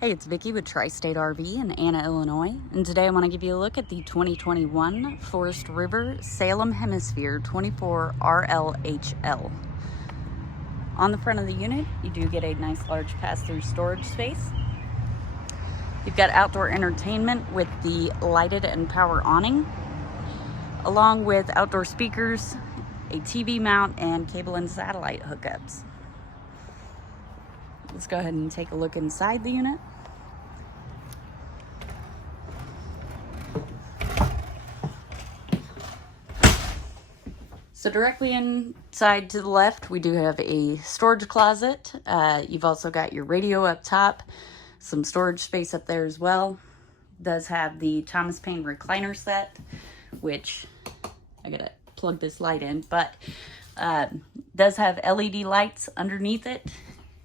Hey, it's Vicki with Tri-State RV in Anna, Illinois, and today I want to give you a look at the 2021 Forest River Salem Hemisphere 24 RLHL. On the front of the unit, you do get a nice large pass-through storage space. You've got outdoor entertainment with the lighted and power awning, along with outdoor speakers, a TV mount, and cable and satellite hookups. Let's go ahead and take a look inside the unit. So directly inside to the left, we do have a storage closet. You've also got your radio up top, some storage space up there as well. It does have the Thomas Paine recliner set, which I gotta plug this light in, but does have LED lights underneath it,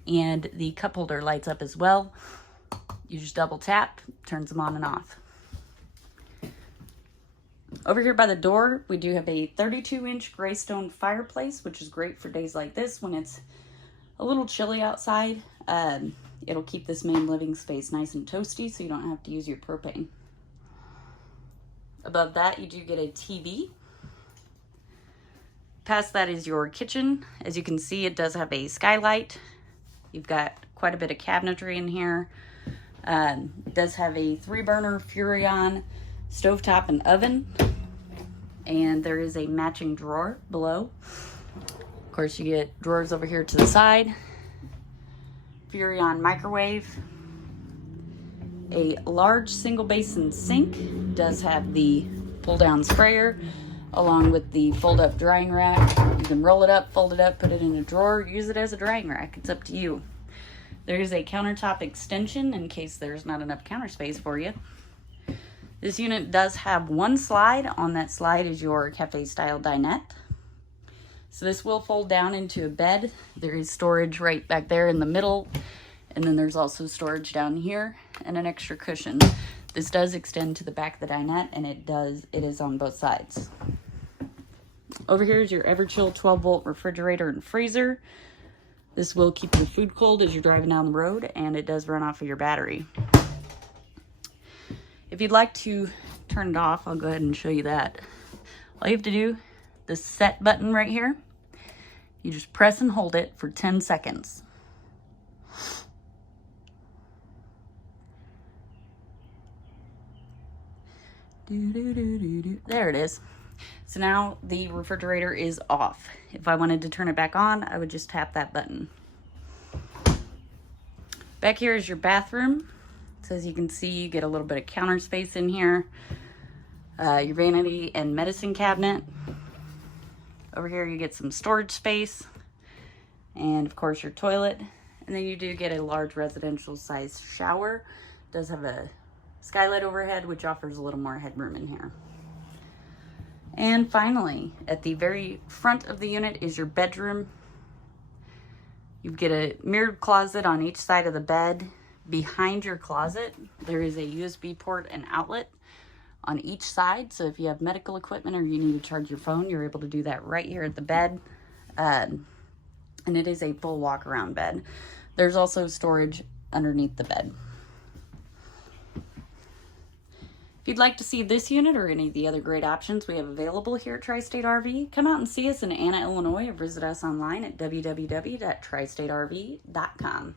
and the cup holder lights up as well. You just double tap, turns them on and off. Over here by the door, we do have a 32-inch gray stone fireplace, which is great for days like this when it's a little chilly outside. It'll keep this main living space nice and toasty so you don't have to use your propane. Above that, you do get a TV. Past that is your kitchen. As you can see, it does have a skylight. You've got quite a bit of cabinetry in here. It does have a 3-burner Furrion stovetop and oven, and there is a matching drawer below. Of course, you get drawers over here to the side, Furrion microwave, a large single basin sink, does have the pull down sprayer along with the fold up drying rack. You can roll it up, fold it up, put it in a drawer, use it as a drying rack. It's up to you. There is a countertop extension in case there's not enough counter space for you. This unit does have one slide. On that slide is your cafe style dinette. So this will fold down into a bed. There is storage right back there in the middle, and then there's also storage down here and an extra cushion. This does extend to the back of the dinette, and it is on both sides. Over here is your Everchill 12-volt refrigerator and freezer. This will keep your food cold as you're driving down the road, and it does run off of your battery. If you'd like to turn it off, I'll go ahead and show you that. All you have to do, the set button right here, you just press and hold it for 10 seconds. There it is. So now the refrigerator is off. If I wanted to turn it back on, I would just tap that button. Back here is your bathroom. So as you can see, you get a little bit of counter space in here. Your vanity and medicine cabinet. Over here you get some storage space. And of course your toilet. And then you do get a large residential size shower. It does have a skylight overhead, which offers a little more headroom in here. And finally, at the very front of the unit is your bedroom. You get a mirrored closet on each side of the bed. Behind your closet, there is a USB port and outlet on each side. So if you have medical equipment or you need to charge your phone, you're able to do that right here at the bed. And it is a full walk around bed. There's also storage underneath the bed. If you'd like to see this unit or any of the other great options we have available here at Tri-State RV, come out and see us in Anna, Illinois, or visit us online at www.tristaterv.com.